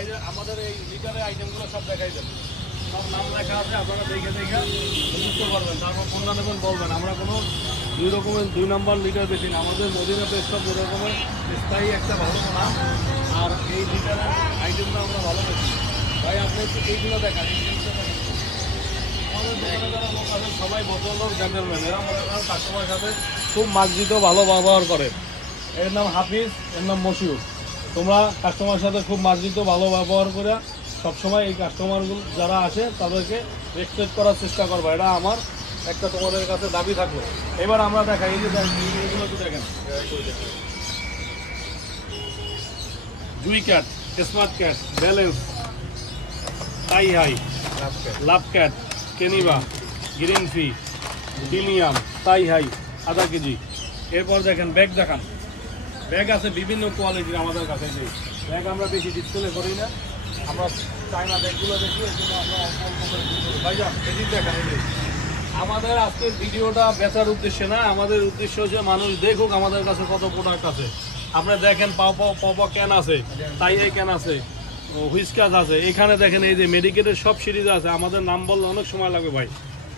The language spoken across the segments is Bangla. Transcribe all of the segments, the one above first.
ভাই আমাদের এই লিটারের আইটেমগুলো সব দেখাই দেবে, সব নাম লেখা আছে, আপনারা দেখে বুঝতে পারবেন। তারপর কোনটা নেবেন বলবেন। আমরা কোনো দুই নম্বর লিটার বেশি না, আমাদের মদিনা পেস্টপ দুই রকমের স্থায়ী একটা ভালো নাম, আর এই লিটারের আইটেমটা আমরা ভালো বেশি। ভাই আপনি একটু এইগুলো দেখান, এই জিনিসটা দেখান। আমাদের দোকানে যারা লোক আছে সবাই ভদ্রলোক, জেন্টলম্যান, এরা মনে করেন কাস্টমারের সাথে খুব মার্জিত ভালো ব্যবহার করে। এর নাম হাফিজ, এর নাম মশিউর। তোমরা কাস্টমারের সাথে খুব মার্জিত ভালো ব্যবহার করে সবসময় এই কাস্টমারগুলো যারা আসে তাদেরকে রেসপেক্ট করার চেষ্টা করবো, এটা আমার একটা তোমাদের কাছে দাবি থাকবে। এবার আমরা দেখাই, এই যে এইগুলো একটু দেখেন, জুই ক্যাট, স্মার্ট ক্যাট, ব্যালেন্স, টাই হাই, লাভ ক্যাট, কেনিবা, গ্রিন ফি, প্রিমিয়াম, টাই হাই, আধা কেজি। এরপর দেখেন ব্যাগ দেখান, ব্যাগ আছে বিভিন্ন কোয়ালিটির আমাদের কাছে। যে ব্যাগ আমরা বেশি ডিসপ্লে করি না, আমরা চাইনা ব্যাগগুলো দেখি, এর জন্য আমরা ভাইজান এদিক দেখান। এই যে আমাদের আজকের ভিডিওটা বেচার উদ্দেশ্যে না, আমাদের উদ্দেশ্য হচ্ছে মানুষ দেখুক আমাদের কাছে কত প্রোডাক্ট আছে। আপনি দেখেন পাওয়া ক্যান আছে, টাই হাই ক্যান আছে, হুইস্কাস আছে, এখানে দেখেন এই যে মেডিকেটের সব সিরিজ আছে। আমাদের নাম বললে অনেক সময় লাগবে ভাই,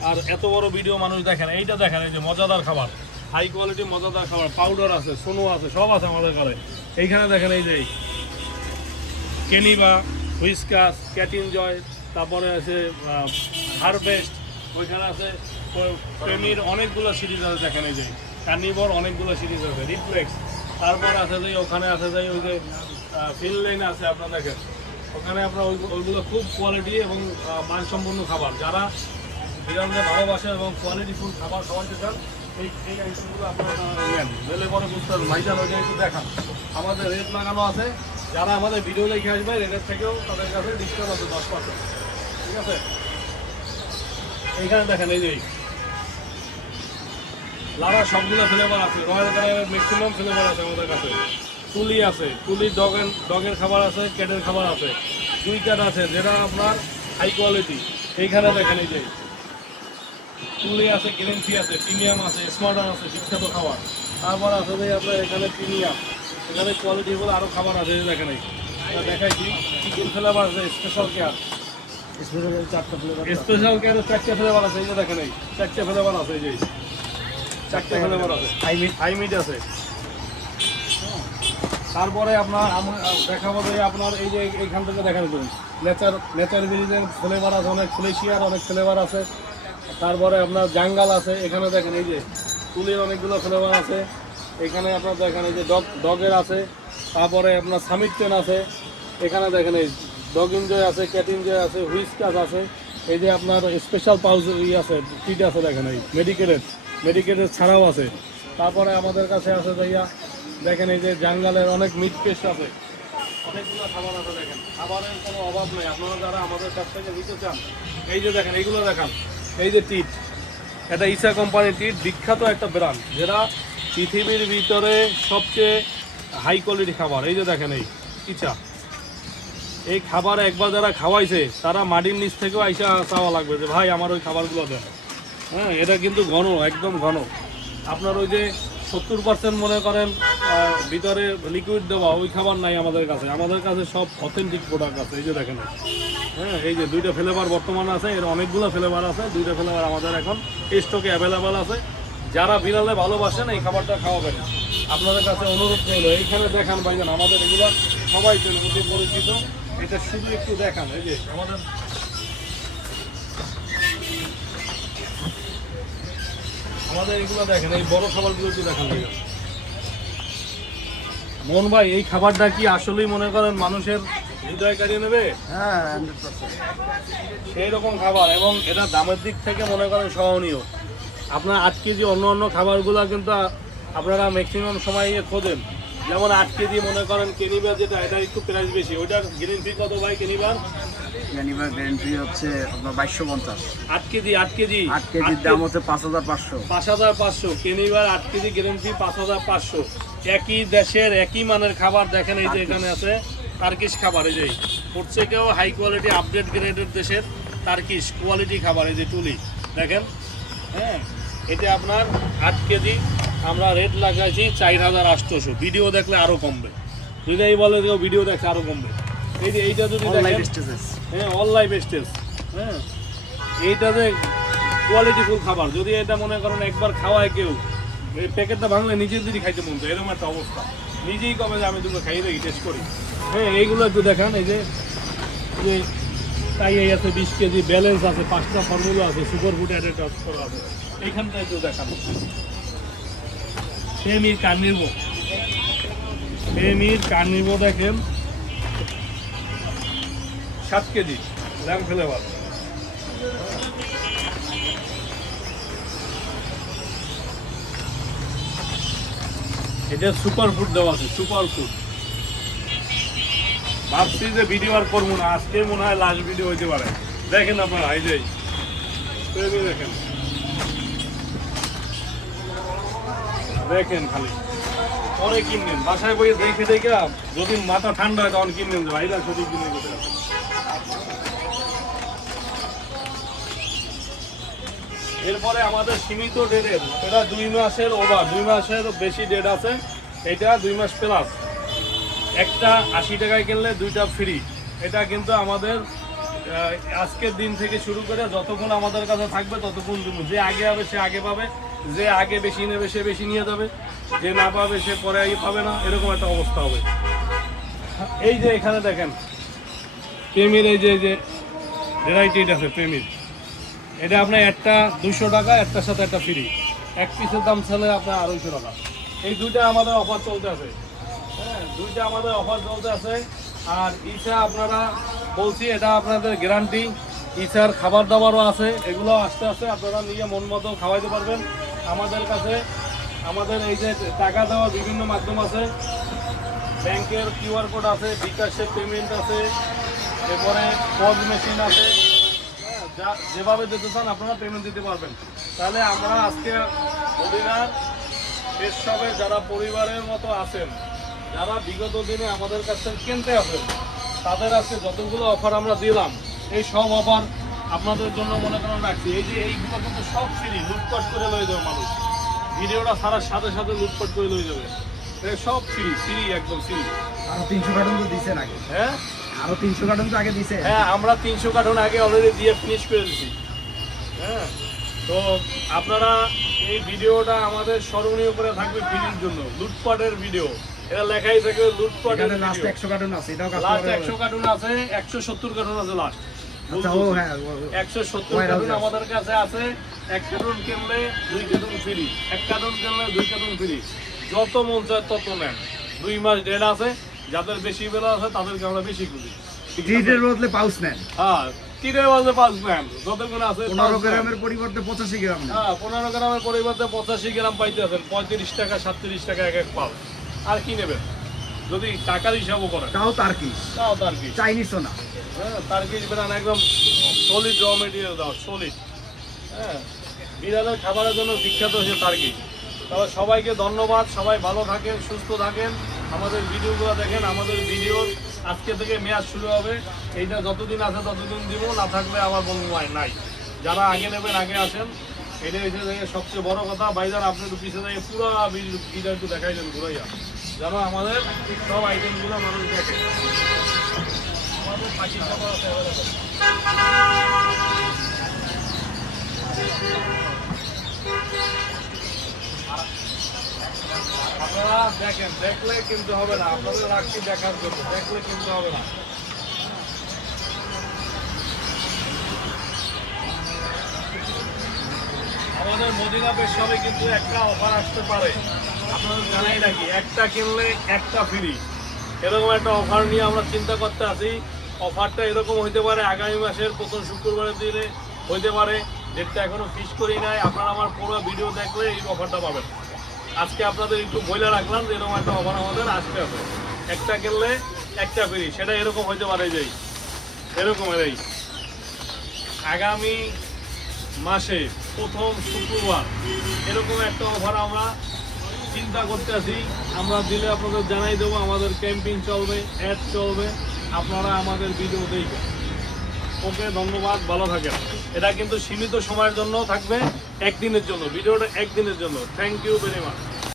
আর এত বড় ভিডিও মানুষ দেখেন। এইটা দেখেন, এই যে মজাদার খাবার, হাই কোয়ালিটি মজাদার খাবার, পাউডার আছে, সোনো আছে, সব আছে আমাদের ঘরে। এইখানে দেখেন এই যে কেনিবা, হুইস্কাস, ক্যাটিন জয়, তারপরে আছে হারভেস্ট, ওইখানে আছে প্রেমির অনেকগুলো সিরিজ আছে। দেখেন এই যে কার্নিভর অনেকগুলো সিরিজ আছে, রিফ্লেক্স, তারপর আছে যে ওখানে আছে যে ওই যে ফিল লাইন আছে। আপনারা দেখেন ওখানে আপনার ওইগুলো খুব কোয়ালিটি এবং মানসম্পন্ন খাবার। যারা বিড়ালদের ভালোবাসে এবং কোয়ালিটি ফুল খাবার খাওয়াতে চান, এই আইটেমগুলো আপনারা নেন, নিলে পরে বুঝতে পারবেন। ভাইজান ওইটা একটু দেখান, আমাদের রেট লাগানো আছে। যারা আমাদের ভিডিও দেখে আসবে রেটের থেকেও তাদের কাছে ডিসকাউন্ট আছে 10%, ঠিক আছে? এইখানে দেখেন এই যে লারা সবগুলো ফ্লেভার আছে, রয়্যাল কালারের ম্যাক্সিমাম ফ্লেভার আছে আমাদের কাছে। তুলি আছে, তুলির ডগের খাবার আছে, ক্যাটের খাবার আছে, দুই ক্যাট আছে যেটা আপনার হাই কোয়ালিটি। এইখানে দেখেন এই যে তুলি আছে, গ্যারেন্টি আছে, প্রিমিয়াম আছে, স্মার্টার আছে, বিখ্যাত খাবার। তারপর আছে যে আপনার এখানে প্রিমিয়াম, এখানে কোয়ালিটিগুলো আরও খাবার আছে। দেখেন এই দেখাইছি, চিকেন ফ্লেভার আছে, স্পেশাল কেয়ার, স্পেশাল কেয়ারের 4টে ফ্লেভার আছে। এই যে দেখেন এই 4টে ফ্লেভার আছে, এই যে 4টে ফ্লেভার আছে, হাই মিট আছে। তারপরে আপনার দেখাবো যে আপনার এই যে এইখান থেকে দেখেন নেচার ব্রিজের ফ্লেভার আছে, অনেক ফ্লেশিয়ার অনেক ফ্লেভার আছে। তারপরে আপনার জাঙ্গাল আছে, এখানে দেখেন এই যে তুলির অনেকগুলো ফ্লেভার আছে। এখানে আপনার দেখেন এই যে ডগের আছে, তারপরে আপনার সামিট টেন আছে, এখানে দেখেন এই ডগ এনজয় আছে, ক্যাট এনজয় আছে, হুইস্কাস আছে। এই যে আপনার স্পেশাল পাউচ আছে, কিট আছে, দেখেন এই মেডিকেটেড ছাড়াও আছে। তারপরে আমাদের কাছে আছে যাইয়া দেখেন এই যে জাঙ্গালের অনেক মিট পেস্ট আছে, অনেকগুলো খাবার আছে। দেখেন খাবারের কোনো অভাব নেই, আপনারা যারা আমাদের কাছ থেকে নিতে চান। এই যে দেখেন এইগুলো দেখান, এই যে টিট, এটা ইসা কোম্পানির টিট, বিখ্যাত একটা ব্র্যান্ড, যেটা পৃথিবীর ভিতরে সবচেয়ে হাই কোয়ালিটি খাবার। এই যে দেখেন এই ইসা, এই খাবার একবার যারা খাওয়াইছে তারা মাটির নিচ থেকেও আইসা চাওয়া লাগবে যে ভাই আমার ওই খাবারগুলো দেন। হ্যাঁ, এটা কিন্তু ঘন, একদম ঘন। আপনার ওই যে 70% মনে করেন ভিতরে লিকুইড দেওয়া, ওই খাবার নাই আমাদের কাছে। আমাদের কাছে সব অথেন্টিক প্রোডাক্ট আছে। এই যে দেখেন, হ্যাঁ, এই যে 2টা ফ্লেভার বর্তমানে আছে, এর অনেকগুলো ফ্লেভার আছে। 2টা ফ্লেভার আমাদের এখন স্টকে অ্যাভেলেবেল আছে। যারা বিড়ালে ভালোবাসেন এই খাবারটা খাওয়াবেন, আপনাদের কাছে অনুরোধ রইল। এইখানে দেখান ভাইজান, আমাদের এগুলো সবাই অতি পরিচিত, এটা শুধু একটু দেখান। এই যে আমাদের এগুলো দেখেন, এই বড় খাবারগুলো একটু দেখান ভাইজান। মন ভাই, এই খাবারটা কি আসলেই মনে করেন মানুষের হৃদয় কাটিয়ে নেবে? হ্যাঁ, 100%। সেই রকম খাবার, এবং এটা দামের দিক থেকে মনে করেন সহনীয়। আপনার 8 কেজি অন্য খাবারগুলো কিন্তু আপনারা ম্যাক্সিমাম সময় খোঁজেন। যেমন 8 কেজি মনে করেন কেনিবার, যেটা এটা একটু প্রাইস বেশি। ওইটার গ্রিন ফি কত ভাই? কেনিবার গ্যারান্টি হচ্ছে আপনার 2250। 8 কেজির দাম হচ্ছে 5500। 5500 কেনিবার 8 কেজি গ্যারান্টি 5500। একই দেশের একই মানের খাবার। দেখেন এই যে এখানে আছে টার্কিশ খাবার, এই যে প্রত্যেকেও হাই কোয়ালিটি আপডেট গ্রেডের দেশের টার্কিশ কোয়ালিটি খাবার। এই যে টুলি দেখেন, হ্যাঁ, এটা আপনার 8 কেজি আমরা রেট লাগাইছি 4800। ভিডিও দেখলে আরও কমবে, যদি বলে যে ভিডিও দেখলে আরও কমবে। এই যে এইটা যদি অল লাইফ দেখেন, স্টেজেস। হ্যাঁ অল লাইফ স্টেজ, হ্যাঁ এইটা যে কোয়ালিটিফুল খাবার, যদি এটা মনে করেন একবার খাওয়ায় কেউ, এই প্যাকেটটা ভাঙলে নিজেদেরই খাইতে মন চায়, এরকম একটা অবস্থা। নিজেই কবে যে আমি দুটো খাইয়ে দেখি, টেস্ট করি। হ্যাঁ এইগুলো একটু দেখান, এই যে তাই এই আছে 20 কেজি, ব্যালেন্স আছে, 5টা ফর্মুলা আছে, সুপার ফুড অ্যাডেড করা আছে। এইখানটা একটু দেখান, ফেমির কার্নিভো, ফেমির কার্নিভো দেখেন 7 কেজি ল্যাম্প ফ্লেভার। এটা সুপার ফুড দেওয়া আছে, সুপার ফুড। ভাবছি যে ভিডিও আর করবো না, আজকে মনে হয় লাস্ট ভিডিও হইতে পারে। দেখেন আপনারা, এই যে দেখেন, দেখেন খালি পরে কিনবেন, বাসায় বইয়ে দেখে দেখে যদি মাথা ঠান্ডা হয় তখন কিনবেন, ভাইরা সঠিক কিনে দিতে। এরপরে আমাদের সীমিত ডেটের, এটা 2 মাসের ওভার, 2 মাসের বেশি ডেট আছে। এটা 2 মাস প্লাস, একটা 80 টাকায় কিনলে 2টা ফ্রি। এটা কিন্তু আমাদের আজকের দিন থেকে শুরু করে যতক্ষণ আমাদের কাছে থাকবে ততক্ষণ দেবো। যে আগে হবে সে আগে পাবে, যে আগে বেশি নেবে সে বেশি নিয়ে যাবে, যে না পাবে সে পরে পাবে না, এরকম একটা অবস্থা হবে। এই যে এখানে দেখেন প্রেমির, এই যে ভ্যারাইটি আছে প্রেমির, এটা আপনার একটা 200 টাকা, একটার সাথে একটা ফ্রি। এক পিসের দাম ছেলে আপনার 250 টাকা। এই দুইটা আমাদের অফার চলতে আছে, হ্যাঁ দুইটা আমাদের অফার চলতে আছে। আর ইচ্ছা আপনারা বলছি, এটা আপনাদের গ্যারান্টি। ইচ্ছার খাবার দাবারও আছে, এগুলো আস্তে আস্তে আপনারা নিয়ে মন মতো খাওয়াইতে পারবেন। আমাদের কাছে আমাদের এই যে টাকা দেওয়ার বিভিন্ন মাধ্যম আছে, ব্যাংকের QR কোড আছে, বিকাশের পেমেন্ট আছে, এরপরে পজ মেশিন আছে। যেভাবে দিতে চান আপনারা পেমেন্ট দিতে পারবেন। তাহলে আমরা আজকে মদিনার বেশ সবে যারা পরিবারের মতো আছেন, যারা বিগত দিনে আমাদের কাছ থেকে কিনতে আসেন, তাদের আজকে যতগুলো অফার আমরা দিলাম, এই সব অফার আপনাদের জন্য মনে করেন রাখছি। এই যে এইগুলো কিন্তু সব ফ্রি, লুটপাট করে লয়ে যাবে মানুষ, ভিডিওটা ছাড়ার সাথে সাথে লুটপাট করে লয়ে যাবে। সব ফ্রি, ফ্রি, একদম ফ্রি। আরো 300 কার্টন তো দিছেন আগে। হ্যাঁ আরো 300 কার্টন তো আগে দিছে। হ্যাঁ আমরা 300 কার্টন আগে অলরেডি দিয়ে ফিনিশ করে দিছি। হ্যাঁ তো আপনারা এই ভিডিওটা আমাদের স্মরণীয় করে থাকবে ফ্রির জন্য, লুটপাটের ভিডিও। এটা লেখাই থাকবে লুটপাটের এখানে লাস্ট ভিডিও। 100 কার্টন আছে, এটাও লাস্ট কাস্টমার 100 কার্টন আছে, 170 কার্টন আছে লাস্ট। আচ্ছা ও হ্যাঁ 170 কার্টন আমাদের কাছে আছে। 1 কার্টন কিনলে 2 কার্টন ফ্রি, 1 কার্টন কিনলে 2 কার্টন ফ্রি। যত মন চায় তত নেন। 2 মাস ডেট আছে, যাদের বেশি বেলা আছে তাদেরকে আমরা বেশি করি। গ্রিডের বদলে পাউচ নেন। হ্যাঁ কিনে বলতে 5 গ্রাম, যতক্ষণ আছে 15 গ্রামের পরিবর্তে 85 গ্রাম নেন। হ্যাঁ 15 গ্রামের পরিবর্তে 85 গ্রাম পাইতে আছেন। 35 টাকা 37 টাকা এক পাল। আর কি নেবেন যদি টাকার হিসাবও করেন? তাও টার্কিশ, তাও তার কি, চাইনিজও না। হ্যাঁ তার কি বেরান একদম সলিড র মেটেরিয়াল দাও, সলিড। হ্যাঁ বিড়ালের খাবারের জন্য বিখ্যাত হচ্ছে টার্কি। তবে সবাইকে ধন্যবাদ, সবাই ভালো থাকেন, সুস্থ থাকেন, আমাদের ভিডিওগুলো দেখেন। আমাদের ভিডিওর আজকে থেকে মেয়াদ শুরু হবে, এইটা যতদিন আছে ততদিন দিব, না থাকলে আমার বলবো নাই। যারা আগে নেবেন আগে আসেন, এটা এসে থেকে সবচেয়ে বড় কথা। ভাইজান আপনি একটু পিছিয়ে থেকে পুরো ভিডিওটা একটু দেখাই দেন ঘুরাইয়া, যেন আমাদের সব আইটেমগুলো মানুষ দেখে। আমাদের পাখি খাবার আছে আপনারা দেখেন, দেখলে কিনতে হবে না। আপনাদের রাখছি দেখার জন্য, দেখলে কিনতে হবে না। আমাদের মদিনা বেশ সবে কিন্তু একটা অফার আসতে পারে, আপনাদের জানাই নাকি, একটা কিনলে একটা ফ্রি, এরকম একটা অফার নিয়ে আমরা চিন্তা করতে আছি। অফারটা এরকম হইতে পারে আগামী মাসের প্রথম শুক্রবারের দিনে হইতে পারে, ডেটটা এখনো ফিক্স করি নাই। আপনারা আমার পুরো ভিডিও দেখলে এই অফারটা পাবেন। আজকে আপনাদের একটু বইলে রাখলাম যে এরকম একটা অফার আমাদের আসতে হবে, একটা কিনলে একটা ফ্রি। সেটা এরকম হইতে পারে যে এরকম এই আগামী মাসে প্রথম শুক্রবার এরকম একটা অফার আমরা চিন্তা করতে আছি। আমরা দিলে আপনাদের জানাই দেবো। আমাদের ক্যাম্পিং চলবে, অ্যাড চলবে, আপনারা আমাদের ভিডিও দেখবেন। ওকে ধন্যবাদ, ভালো থাকেন। এটা কিন্তু সীমিত সময়ের জন্য থাকবে, একদিনের জন্য, ভিডিওটা একদিনের জন্য। Thank you very much.